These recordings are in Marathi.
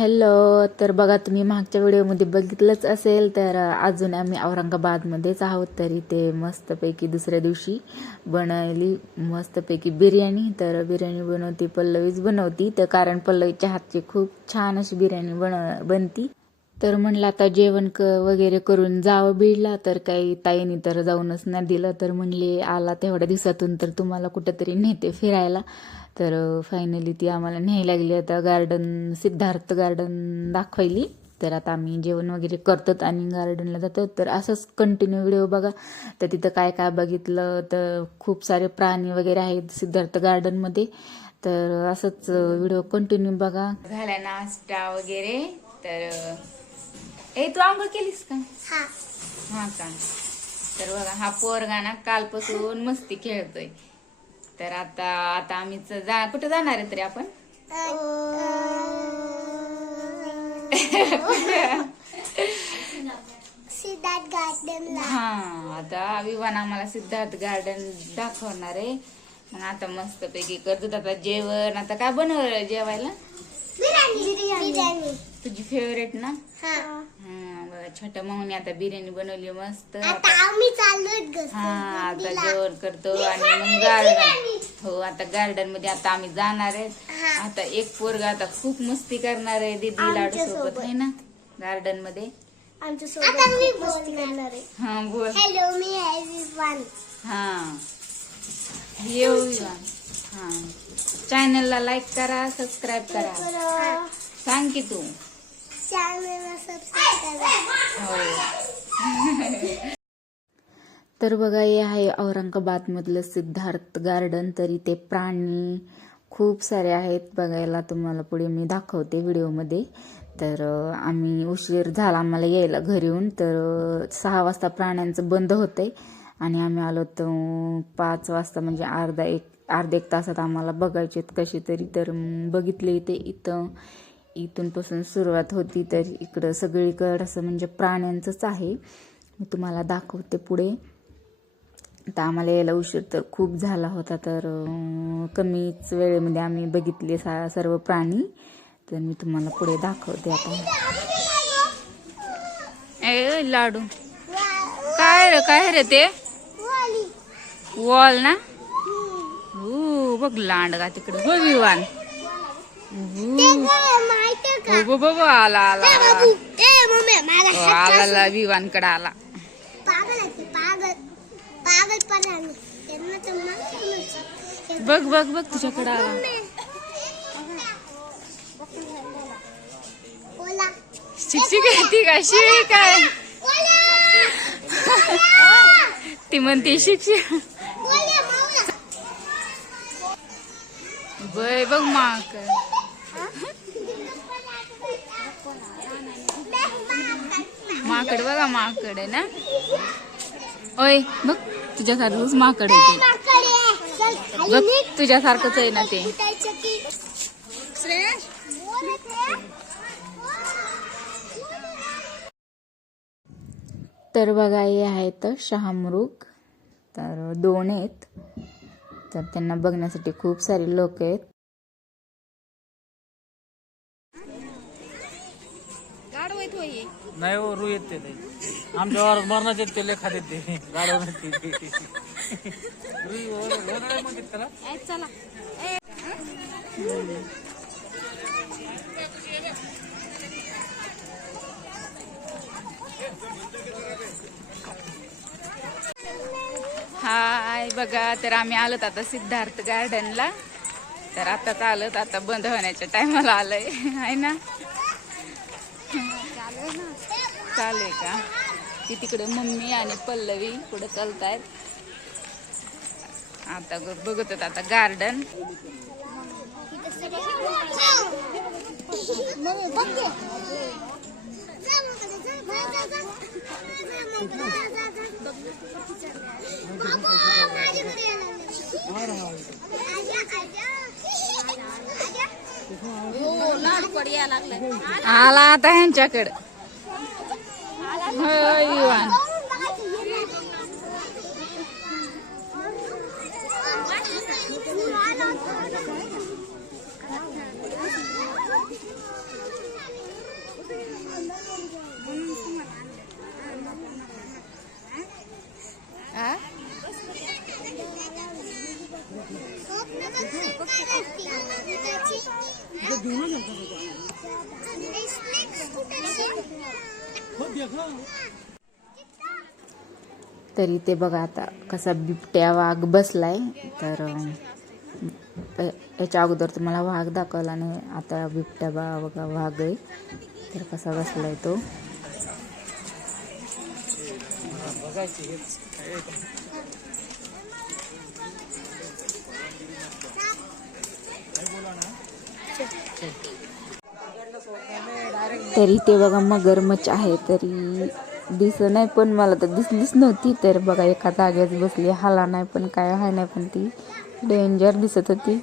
हॅलो तर बघा तुम्ही मागच्या व्हिडिओमध्ये बघितलंच असेल तर अजून आम्ही औरंगाबादमध्येच आहोत तर इथे मस्तपैकी दुसऱ्या दिवशी बनवली मस्तपैकी बिर्याणी. तर बिर्याणी बनवती पल्लवीच बनवती. तर कारण पल्लवीच्या हातची खूप छान अशी बिर्याणी बन बनती. तर म्हणलं आता जेवण क वगैरे करून जावं बीडला तर काही ताईने तर जाऊनच नाही दिलं. तर म्हणले आला तेवढ्या दिवसातून तर तुम्हाला कुठंतरी नेते फिरायला. तर फायनली ती आम्हाला न्यायला लागली. आता गार्डन सिद्धार्थ गार्डन दाखवली तर आता आम्ही जेवण वगैरे करतो आणि गार्डनला जातो तर असंच कंटिन्यू व्हिडिओ बघा. तर तिथं काय काय बघितलं? तर खूप सारे प्राणी वगैरे आहेत सिद्धार्थ गार्डनमध्ये तर असंच व्हिडिओ कंटिन्यू बघा. झाला नाश्ता वगैरे. तर ए तू आंघोळ केलीस का? हा का? तर बघा हा पोरगा ना कालपासून मस्ती खेळतोय. तर आता आता आम्ही जा कुठे जाणार आहे तरी आपण? सिद्धार्थ गार्डनला. हा आता विवान आम्हाला सिद्धार्थ गार्डन दाखवणार आहे. मग आता मस्त पैकी करतो. आता जेवण आता काय बनवलं जेवायला? बिर्याणी. तुझी फेवरेट ना? छोट्या माऊने आता बिर्याणी बनवली मस्त. आता आम्ही चाललोय हा आता जेवण करतो आणि मग गार्डन. हो आता गार्डनमध्ये आता आम्ही जाणार आहेत हा. आता एक पोरगा आता खूप मस्ती करणार आहे दीदी लाडू सोबत. आहे ना? गार्डनमध्ये. आमच्यासोबत मस्ती करणार आहे. हा बोल. हॅलो मी एव्हरीवन हा. येऊ हा. चॅनलला लाईक करा सबस्क्राईब करा. सांग की तू चॅनलला सबस्क्राईब करा हो हो. तर बघा हे आहे औरंगाबादमधलं सिद्धार्थ गार्डन तर इथे प्राणी खूप सारे आहेत बघायला तुम्हाला पुढे मी दाखवते व्हिडिओमध्ये. तर आम्ही उशीर झाला आम्हाला यायला घरी येऊन. तर सहा वाजता प्राण्यांचं बंद होतंय. आणि आम्ही आलो तर पाच वाजता म्हणजे अर्धा एक अर्धा एक तासात आम्हाला बघायचे कसे तरी. तर बघितले इथे इथं. इथूनपासून सुरुवात होती तर इकडं सगळीकडं असं म्हणजे प्राण्यांचंच आहे. मी तुम्हाला दाखवते पुढे. आता आम्हाला यायला उशीर तर खूप झाला होता तर कमीच वेळेमध्ये आम्ही बघितले सा सर्व प्राणी. तर मी तुम्हाला पुढे दाखवते आता. ए लाडू. काय रे काय रे ते? वॉल. ना? हो बघ लांडगा तिकडे. हो विवान. आला आला आला. आला विवानकडे आला. आहे बघ बघ बघ तुझ्याकडे आला. शिक्षिक आहे ती का शिवी काय? ती म्हणते शिक्षक बय बघ माक. माकड बघा माकड आहे ना? ओय बघ तुझ्यासारखंच माकड आहे ते. बघ तुझ्यासारखंच आहे ना ते. तर बघा हे आहेत शहामृग. तर दोन आहेत. तर त्यांना बघण्यासाठी खूप सारे लोक आहेत. नाही हो रू येते ते. आमच्या वावरात येत ते. लेखात येते गाडव म्हणतात त्याला हाय बघा तर आम्ही आलोत आता सिद्धार्थ गार्डनला तर आताच आलोत आता बंद होण्याच्या टायमाला आलंय. आहे ना? आहे का? ती तिकडे मम्मी आणि पल्लवी पुढे चालतायत. आता ग- बघत आता गार्डन आला आता ह्यांच्याकडे. होय, युवान. तरी ते बघा आता कसा बिबट्या वाघ बसलाय. तर याच्या अगोदर तुम्हाला वाघ दाखवला नाही. आता बिबट्या बा बघा वाघ आहे तर कसा बसलाय तो. तरी ते बघा मगरमच्छ आहे तरी. दिस नाही पण मला तर दिसलीच नव्हती. तर बघा एका जागेच बसली. हाला नाही पण काय आहे नाही पण ती डेंजर दिसत होती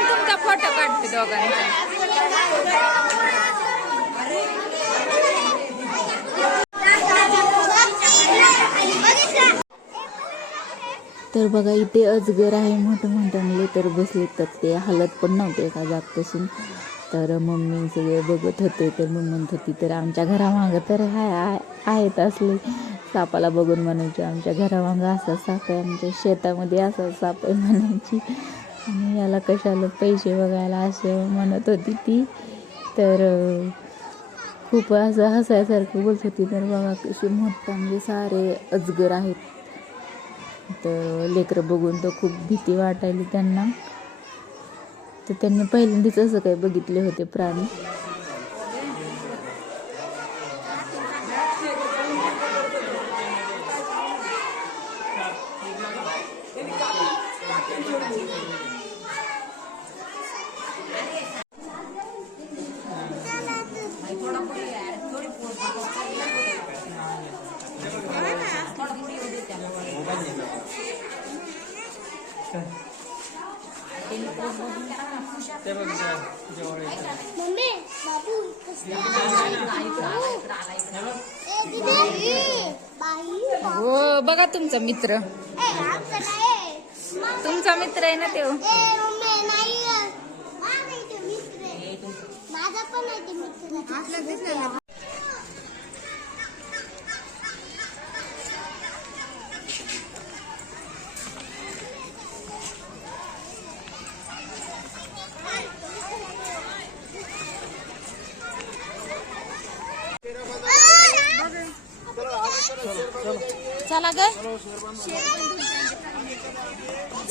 तुमचा फोटो काढते दोघांचा तर बघा इथे अजगर आहे मोठं म्हणले तर बसले तर ते हलत पण नव्हते एका जागपासून. तर मम्मी सगळे बघत होते तर मम्मी म्हणत होती तर आमच्या घरामागं तर हाय आहेत असले. सापाला बघून म्हणायचे आमच्या घरामागं असा साप आहे आमच्या शेतामध्ये असा साप आहे म्हणायची. आणि याला कशाला पैसे बघायला असे म्हणत होती ती. तर खूप असं हसायसारखं बोलत होती. तर बघा कशी मोठं म्हणजे सारे अजगर आहेत. तर लेकरं बघून तर खूप भीती वाटायली त्यांना. तर त्यांनी पहिल्यांदाच असं काही बघितले होते प्राणी. मम्मी बाबू हो बघा तुमचा मित्र. ए आमचा नाही तुमचा मित्र आहे ना तो? ए मम्मी नाही माझा नाही ते मित्र आहे. माझा पण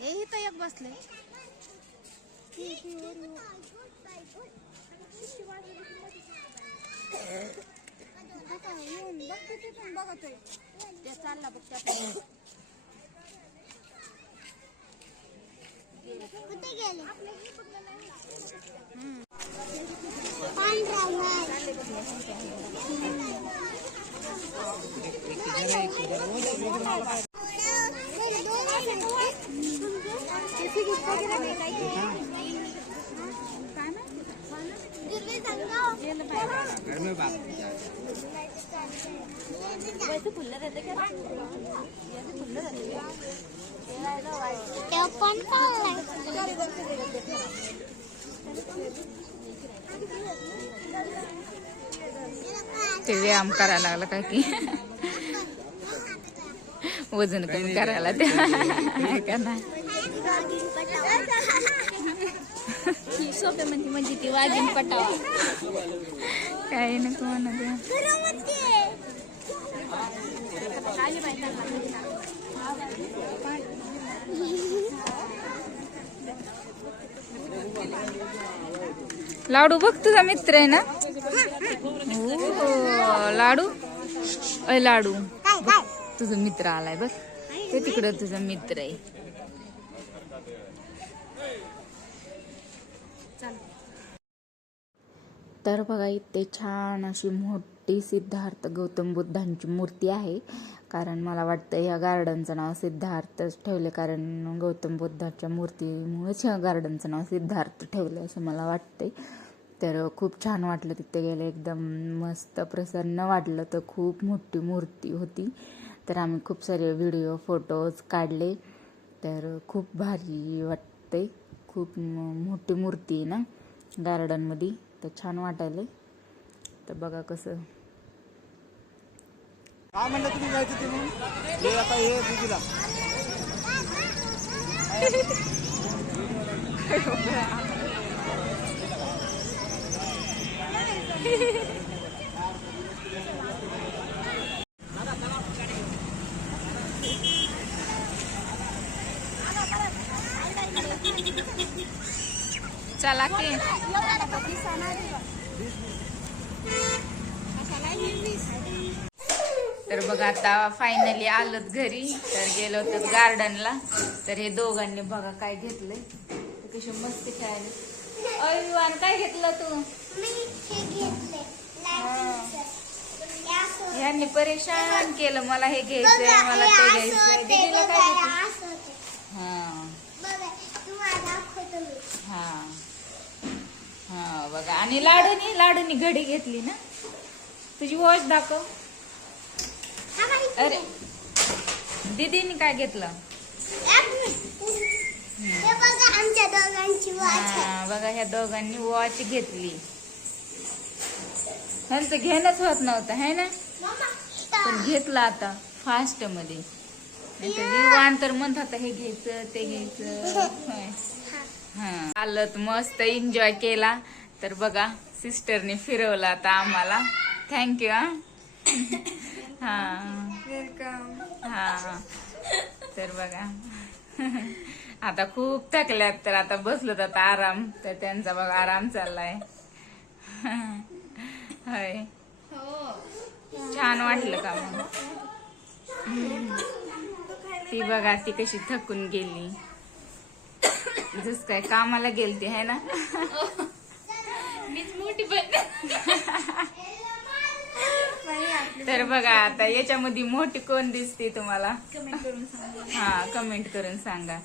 कुठे नाही एक बसले बी दोन्हीच्या वर गेली. काय गुपचूप राहते चला हे एक बसले ते पण व्यायाम करायला लागला काय की? वजन कमी करायला ते का नाही. सोपे म्हणजे म्हणजे ती वाघीन पटावा. काय नको म्हणत लाडू बघ तुझा मित्र आहे ना? हो लाडू? अय लाडू. तुझा मित्र आलाय बघ. ते तिकडं तुझा मित्र आहे. तर बघा इथे छान अशी मोठी सिद्धार्थ गौतम बुद्धांची मूर्ती आहे. कारण मला वाटतं या गार्डनचं नाव सिद्धार्थच ठेवले कारण गौतम बुद्धाच्या मूर्तीमुळेच या गार्डनचं नाव सिद्धार्थ ठेवलं असं मला वाटतंय. तर खूप छान वाटलं तिथे गेलं. एकदम मस्त प्रसन्न वाटलं. तर खूप मोठी मूर्ती होती. तर आम्ही खूप सारे व्हिडिओ फोटोज काढले. तर खूप भारी वाटते खूप मोठी मूर्ती आहे ना गार्डनमध्ये तर छान वाटायले तर बघा कसं. काय म्हणलं तुम्ही जायचं ते म्हणून? हे आता हे दिदीला चला की. तर बघा आता फायनली आलोत घरी. तर गेलो होतो गार्डनला तर हे दोघांनी बघा काय घेतलंय. कशी मस्ती खेळायला अय विवान काय घेतलं तू? ह्यांनी परेशान केलं मला हे घ्यायचंय मला ते घ्यायचंय. दीदीला काय घेतलं? हा. हा. हा बघा. आणि लाडूनी लाडूनी घडी घेतली ना? तुझी वॉच दाखव. अरे. दीदीने काय घेतलं? आमच्या दोघांची. हा बघा ह्या दोघांनी वॉच घेतली. ह्यांचं घेणंच होत नव्हतं है ना? पण घेतलं आता फास्टमध्ये विवान तर म्हणत हे घ्यायचं ते घ्यायचं. हा आलत मस्त एन्जॉय केला. तर बघा सिस्टरने फिरवलं आता आम्हाला. थँक्यू हा. हा. हा. तर बघा. आता खूप थकल्यात तर आता बसलो आता आराम. तर त्यांचा बघा आराम चाललाय. होय. छान वाटलं का मग? ती बघा ती कशी थकून गेली. जस काय कामाला गेलती है ना? मीच मोठी तर बघा आता याच्यामध्ये मोठी कोण दिसते तुम्हाला? हा कमेंट करून सांगा.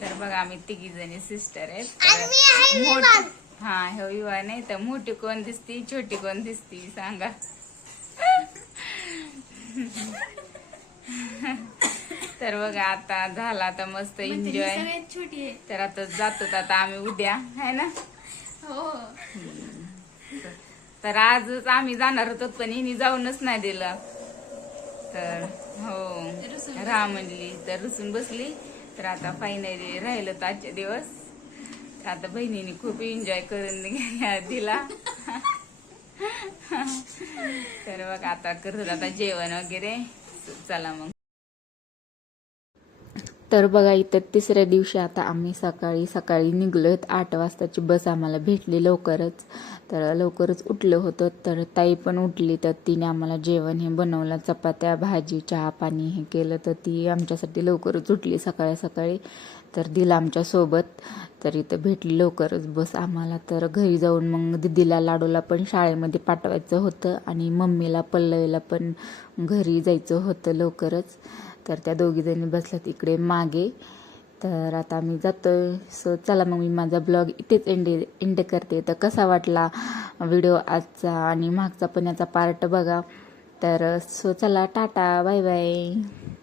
तर बघा आम्ही तिघी जणी सिस्टर आहेत. आहे तर. मोठी हा हे विवाह नाही तर मोठी कोण दिसती छोटी कोण दिसती सांगा. तर बघा आता झाला आता मस्त एन्जॉय छोटी आहे. तर आता जातो आता आम्ही उद्या है ना? हो. तर आजच आम्ही जाणार होतो पण हिने जाऊनच नाही दिलं. तर हो. राहा म्हणली तर रुसून बसली. तर आता फायनली राहिलं तर आजचे दिवस. तर आता बहिणीने खूप एन्जॉय करून दिला. तर बघ आता करत आता जेवण वगैरे. चला मग. तर बघा इथं तिसऱ्या दिवशी आता आम्ही सकाळी सकाळी निघलोत आठ वाजताची बस आम्हाला भेटली लवकरच. तर लवकरच उठलं होतं तर ताई पण उठली. तर तिने आम्हाला जेवण हे बनवलं चपात्या भाजी चहा पाणी हे केलं. तर ती आमच्यासाठी लवकरच उठली सकाळी सकाळी. तर दिलं आमच्यासोबत तर इथं भेटली लवकरच बस आम्हाला. तर घरी जाऊन मग दिदीला लाडूला पण शाळेमध्ये पाठवायचं होतं. आणि मम्मीला पल्लवीला पण घरी जायचं होतं लवकरच. तर त्या दोघीजणी बसल्यात इकडे मागे. तर आता मी जातोय. सो चला मग मी माझा ब्लॉग इथेच एंड एंड करते. तर कसा वाटला व्हिडिओ आजचा आणि मागचा पण याचा पार्ट बघा. तर सो चला टाटा. Bye bye